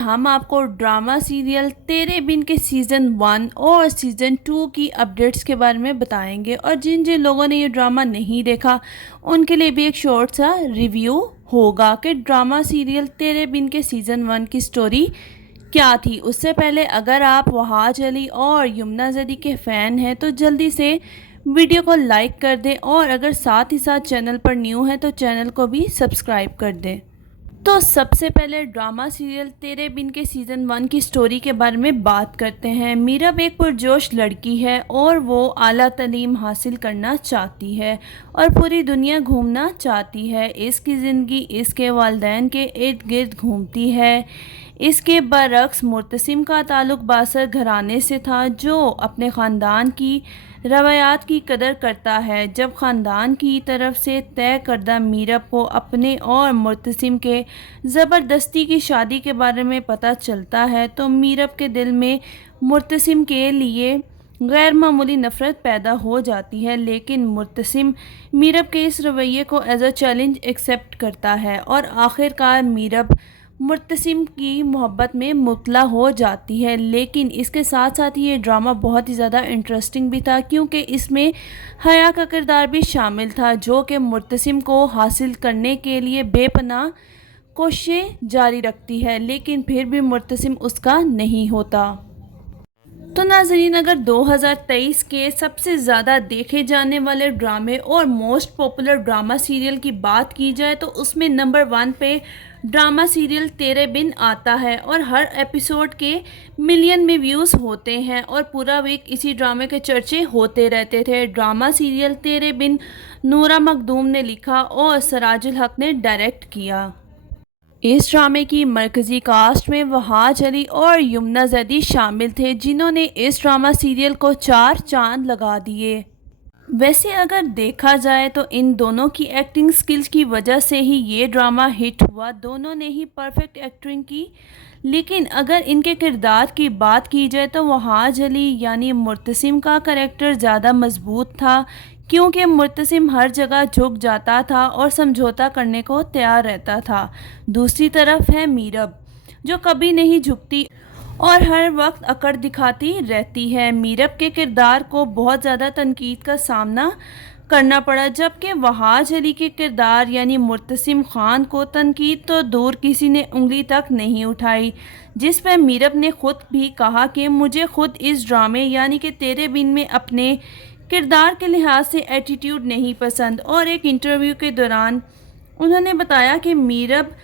हम आपको drama serial तेरे बिन के सीज़न 1 और सीज़न 2 की अपडेट्स के बारे में बताएंगे, और जिन जिन लोगों ने ये ड्रामा नहीं देखा उनके लिए भी एक शॉर्ट सा रिव्यू होगा कि ड्रामा सीरियल तेरे बिन के सीज़न 1 की स्टोरी क्या थी। उससे पहले अगर आप वहाज अली और यमुना ज़ैदी के फ़ैन हैं तो जल्दी से वीडियो को लाइक कर दें, और अगर साथ ही साथ चैनल पर न्यू हैं तो चैनल को भी सब्सक्राइब कर दें। तो सबसे पहले ड्रामा सीरियल तेरे बिन के सीज़न 1 की स्टोरी के बारे में बात करते हैं। मीरब एक पुरजोश लड़की है और वो आला तालीम हासिल करना चाहती है और पूरी दुनिया घूमना चाहती है। इसकी ज़िंदगी इसके वालिदैन के इर्द गिर्द घूमती है। इसके बरक्स मुर्तसिम का ताल्लुक़ बासर घराने से था जो अपने ख़ानदान की रवायात की कदर करता है। जब ख़ानदान की तरफ से तय करदा मीरब को अपने और मुर्तसिम के ज़बरदस्ती की शादी के बारे में पता चलता है तो मीरब के दिल में मुर्तसिम के लिए गैर मामूली नफ़रत पैदा हो जाती है, लेकिन मुर्तसिम मीरब के इस रवैये को एज अ चैलेंज एक्सेप्ट करता है और आखिरकार मीरब मुर्तसिम की मोहब्बत में मुब्तला हो जाती है। लेकिन इसके साथ साथ ये ड्रामा बहुत ही ज़्यादा इंटरेस्टिंग भी था, क्योंकि इसमें हया का किरदार भी शामिल था जो कि मुर्तसिम को हासिल करने के लिए बेपनाह कोशिशें जारी रखती है, लेकिन फिर भी मुर्तसिम उसका नहीं होता। तो नाज़रीन, अगर 2023 के सबसे ज़्यादा देखे जाने वाले ड्रामे और मोस्ट पॉपुलर ड्रामा सीरियल की बात की जाए तो उसमें नंबर 1 पे ड्रामा सीरियल तेरे बिन आता है और हर एपिसोड के मिलियन में व्यूज़ होते हैं और पूरा वीक इसी ड्रामे के चर्चे होते रहते थे। ड्रामा सीरियल तेरे बिन नूरा मखदूम ने लिखा और सराजुल हक ने डायरेक्ट किया। इस ड्रामे की मरकज़ी कास्ट में वहाज अली और यमुना ज़ैदी शामिल थे, जिन्होंने इस ड्रामा सीरियल को 4 चांद लगा दिए। वैसे अगर देखा जाए तो इन दोनों की एक्टिंग स्किल्स की वजह से ही ये ड्रामा हिट हुआ। दोनों ने ही परफेक्ट एक्टिंग की, लेकिन अगर इनके किरदार की बात की जाए तो वहाज अली यानी मुर्तसिम का करैक्टर ज़्यादा मजबूत था, क्योंकि मुर्तसिम हर जगह झुक जाता था और समझौता करने को तैयार रहता था। दूसरी तरफ है मीरब, जो कभी नहीं झुकती और हर वक्त अकड़ दिखाती रहती है। मीरब के किरदार को बहुत ज़्यादा तनकीद का सामना करना पड़ा, जबकि वहाज अली के किरदार यानी मुर्तसिम खान को तनकीद तो दूर किसी ने उंगली तक नहीं उठाई, जिस पर मीरब ने खुद भी कहा कि मुझे खुद इस ड्रामे यानी कि तेरे बिन में अपने किरदार के लिहाज से एटीट्यूड नहीं पसंद। और एक इंटरव्यू के दौरान उन्होंने बताया कि मीरब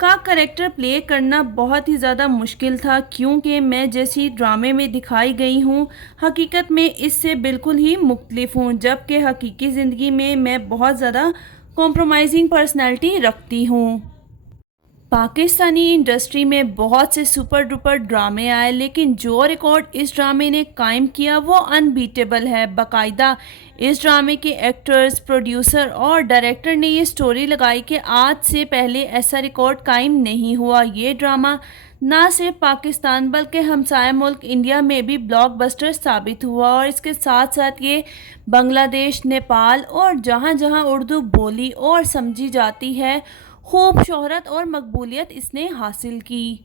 का करैक्टर प्ले करना बहुत ही ज़्यादा मुश्किल था, क्योंकि मैं जैसी ड्रामे में दिखाई गई हूँ हकीकत में इससे बिल्कुल ही मुख्तलिफ हूँ, जबकि हकीकी ज़िंदगी में मैं बहुत ज़्यादा कॉम्प्रोमाइजिंग पर्सनैलिटी रखती हूँ। पाकिस्तानी इंडस्ट्री में बहुत से सुपर डुपर ड्रामे आए, लेकिन जो रिकॉर्ड इस ड्रामे ने कायम किया वो अनबीटेबल है। बाकायदा इस ड्रामे के एक्टर्स, प्रोड्यूसर और डायरेक्टर ने ये स्टोरी लगाई कि आज से पहले ऐसा रिकॉर्ड कायम नहीं हुआ। ये ड्रामा ना सिर्फ पाकिस्तान बल्कि हमसाया मुल्क इंडिया में भी ब्लॉकबस्टर साबित हुआ, और इसके साथ साथ ये बांग्लादेश, नेपाल और जहाँ जहाँ उर्दू बोली और समझी जाती है खूब शोहरत और मकबूलियत इसने हासिल की।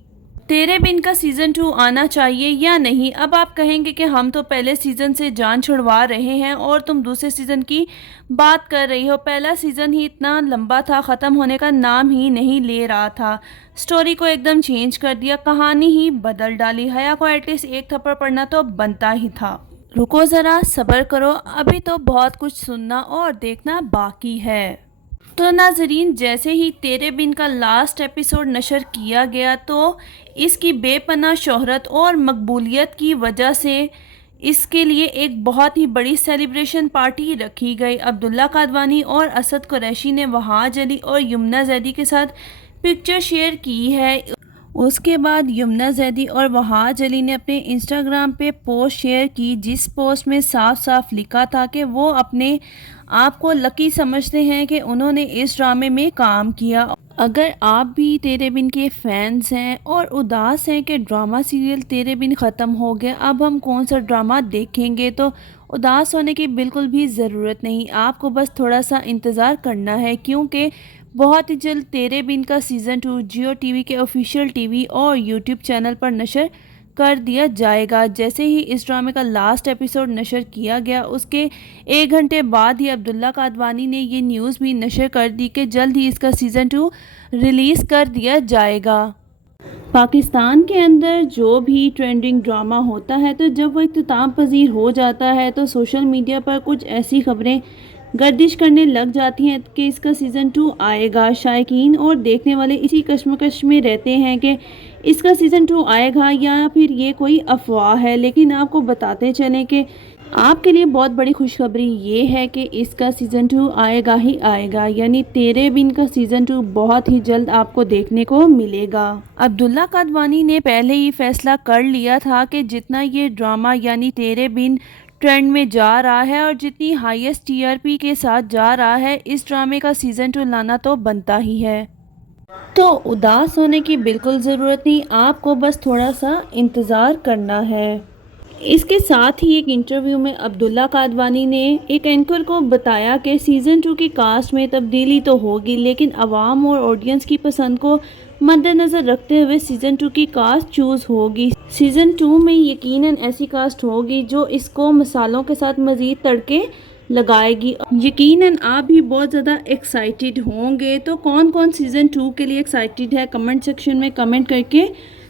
तेरे बिन का सीज़न 2 आना चाहिए या नहीं? अब आप कहेंगे कि हम तो पहले सीज़न से जान छुड़वा रहे हैं और तुम दूसरे सीज़न की बात कर रही हो। पहला सीज़न ही इतना लंबा था, ख़त्म होने का नाम ही नहीं ले रहा था। स्टोरी को एकदम चेंज कर दिया, कहानी ही बदल डाली। हया को एटलीस्ट एक थप्पड़ पड़ना तो बनता ही था। रुको ज़रा, सब्र करो, अभी तो बहुत कुछ सुनना और देखना बाकी है। तो नाजरीन, जैसे ही तेरे बिन का लास्ट एपिसोड नशर किया गया तो इसकी बेपनाह शोहरत और मकबूलियत की वजह से इसके लिए एक बहुत ही बड़ी सेलिब्रेशन पार्टी रखी गई। अब्दुल्ला कादवानी और असद कुरैशी ने वहाज अली और यमुना ज़ैदी के साथ पिक्चर शेयर की है। उसके बाद यमुना ज़ैदी और वहाज अली ने अपने इंस्टाग्राम पे पोस्ट शेयर की, जिस पोस्ट में साफ साफ लिखा था कि वो अपने आप को लकी समझते हैं कि उन्होंने इस ड्रामे में काम किया। अगर आप भी तेरे बिन के फैंस हैं और उदास हैं कि ड्रामा सीरियल तेरे बिन ख़त्म हो गया, अब हम कौन सा ड्रामा देखेंगे, तो उदास होने की बिल्कुल भी ज़रूरत नहीं। आपको बस थोड़ा सा इंतज़ार करना है, क्योंकि بہت ہی جلد تیرے بن کا سیزن 2 جیو ٹی وی کے آفیشیل ٹی وی اور یوٹیوب چینل پر نشر کر دیا جائے گا۔ جیسے ہی اس ڈرامے کا لاسٹ ایپیسوڈ نشر کیا گیا، اس کے 1 گھنٹے بعد ہی عبداللہ قادوانی نے یہ نیوز بھی نشر کر دی کہ جلد ہی اس کا سیزن 2 ریلیز کر دیا جائے گا۔ پاکستان کے اندر جو بھی ٹرینڈنگ ڈرامہ ہوتا ہے تو جب وہ اختتام پذیر ہو جاتا ہے تو سوشل میڈیا پر کچھ ایسی خبریں گردش کرنے لگ جاتی ہیں کہ اس کا سیزن 2 آئے گا۔ شائقین اور دیکھنے والے اسی کشمکش میں رہتے ہیں کہ اس کا سیزن 2 آئے گا یا پھر یہ کوئی افواہ ہے، لیکن آپ کو بتاتے چلیں کہ آپ کے لیے بہت بڑی خوشخبری یہ ہے کہ اس کا سیزن 2 آئے گا ہی آئے گا، یعنی تیرے بن کا سیزن 2 بہت ہی جلد آپ کو دیکھنے کو ملے گا۔ عبداللہ قادوانی نے پہلے ہی فیصلہ کر لیا تھا کہ جتنا یہ ڈرامہ یعنی تیرے بن ٹرینڈ میں جا رہا ہے اور جتنی ہائیسٹ ٹی آر پی کے ساتھ جا رہا ہے، اس ڈرامے کا سیزن 2 لانا تو بنتا ہی ہے۔ تو اداس ہونے کی بالکل ضرورت نہیں، آپ کو بس تھوڑا سا انتظار کرنا ہے۔ اس کے ساتھ ہی ایک انٹرویو میں عبداللہ قادوانی نے ایک اینکر کو بتایا کہ سیزن 2 کی کاسٹ میں تبدیلی تو ہوگی، لیکن عوام اور آڈینس کی پسند کو مد نظر رکھتے ہوئے سیزن 2 کی کاسٹ چوز ہوگی۔ سیزن 2 میں یقیناً ایسی کاسٹ ہوگی جو اس کو مسالوں کے ساتھ مزید تڑکے لگائے گی۔ یقیناً آپ بھی بہت زیادہ ایکسائٹیڈ ہوں گے، تو کون کون سیزن 2 کے لیے ایکسائٹیڈ ہے کمنٹ سیکشن میں کمنٹ کر کے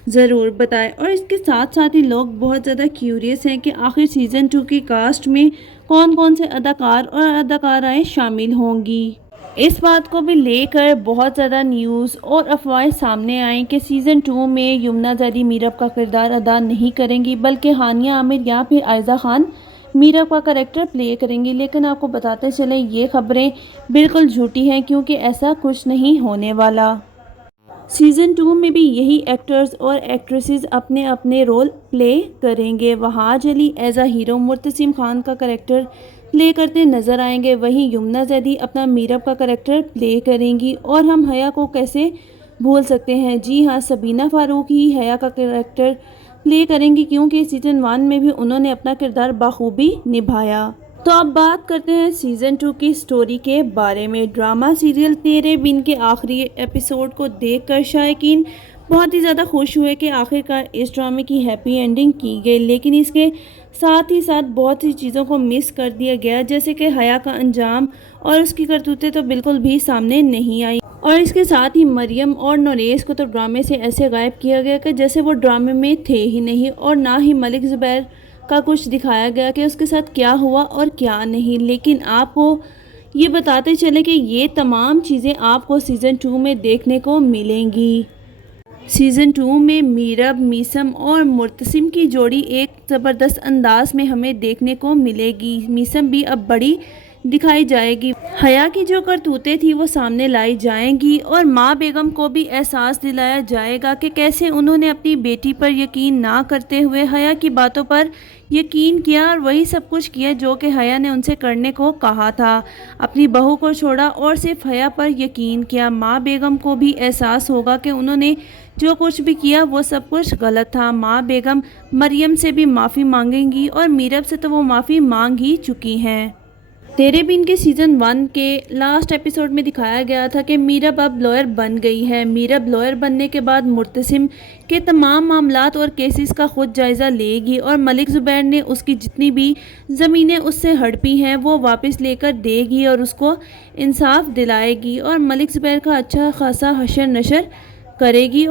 ضرور بتائیں۔ اور اس کے ساتھ ساتھ ہی لوگ بہت زیادہ کیوریس ہیں کہ آخر سیزن 2 کی کاسٹ میں کون کون سے اداکار اور اداکارائیں شامل ہوں گی۔ اس بات کو بھی لے کر بہت زیادہ نیوز اور افواہیں سامنے آئیں کہ سیزن 2 میں یمنا زیدی میرب کا کردار ادا نہیں کریں گی، بلکہ ہانیہ عامر یا پھر آئزہ خان میرب کا کریکٹر پلے کریں گی، لیکن آپ کو بتاتے چلیں یہ خبریں بالکل جھوٹی ہیں، کیونکہ ایسا کچھ نہیں ہونے والا۔ سیزن 2 میں بھی یہی ایکٹرز اور ایکٹریسز اپنے اپنے رول پلے کریں گے۔ وہاج علی ایز اے ہیرو مرتسم خان کا کریکٹر پلے کرتے نظر آئیں گے، وہیں یمنا زیدی اپنا میرب کا کریکٹر پلے کریں گی، اور ہم حیا کو کیسے بھول سکتے ہیں؟ جی ہاں، سبینہ فاروق ہی حیا کا کریکٹر پلے کریں گی، کیونکہ سیزن 1 میں بھی انہوں نے اپنا کردار بخوبی نبھایا۔ تو اب بات کرتے ہیں سیزن 2 کی سٹوری کے بارے میں۔ ڈرامہ سیریل تیرے بن کے آخری ایپیسوڈ کو دیکھ کر شائقین بہت ہی زیادہ خوش ہوئے کہ آخرکار اس ڈرامے کی ہیپی اینڈنگ کی گئی، لیکن اس کے ساتھ ہی ساتھ بہت سی چیزوں کو مس کر دیا گیا، جیسے کہ حیا کا انجام اور اس کی کرتوتیں تو بالکل بھی سامنے نہیں آئی، اور اس کے ساتھ ہی مریم اور نوریز کو تو ڈرامے سے ایسے غائب کیا گیا کہ جیسے وہ ڈرامے میں تھے ہی نہیں، اور نہ ہی ملک زبیر کا کچھ دکھایا گیا کہ اس کے ساتھ کیا ہوا اور کیا نہیں۔ لیکن آپ کو یہ بتاتے چلیں کہ یہ تمام چیزیں آپ کو سیزن 2 میں دیکھنے کو ملیں گی۔ سیزن 2 میں میرب، میثم اور مرتسم کی جوڑی ایک زبردست انداز میں ہمیں دیکھنے کو ملے گی۔ میثم بھی اب بڑی دکھائی جائے گی، حیا کی جو کرتوتیں تھی وہ سامنے لائی جائیں گی، اور ماں بیگم کو بھی احساس دلایا جائے گا کہ کیسے انہوں نے اپنی بیٹی پر یقین نہ کرتے ہوئے حیا کی باتوں پر یقین کیا اور وہی سب کچھ کیا جو کہ حیا نے ان سے کرنے کو کہا تھا۔ اپنی بہو کو چھوڑا اور صرف حیا پر یقین کیا۔ ماں بیگم کو بھی احساس ہوگا کہ انہوں نے جو کچھ بھی کیا وہ سب کچھ غلط تھا۔ ماں بیگم مریم سے بھی معافی مانگیں گی، اور میرب سے تو وہ معافی مانگ ہی چکی ہیں۔ تیرے بن کے سیزن 1 کے لاسٹ ایپیسوڈ میں دکھایا گیا تھا کہ میرب اب لائر بن گئی ہے۔ میرب لائر بننے کے بعد مرتسم کے تمام معاملات اور کیسز کا خود جائزہ لے گی، اور ملک زبیر نے اس کی جتنی بھی زمینیں اس سے ہڑپی ہیں وہ واپس لے کر دے گی اور اس کو انصاف دلائے گی، اور ملک زبیر کا اچھا خاصا حشر نشر کرے گی۔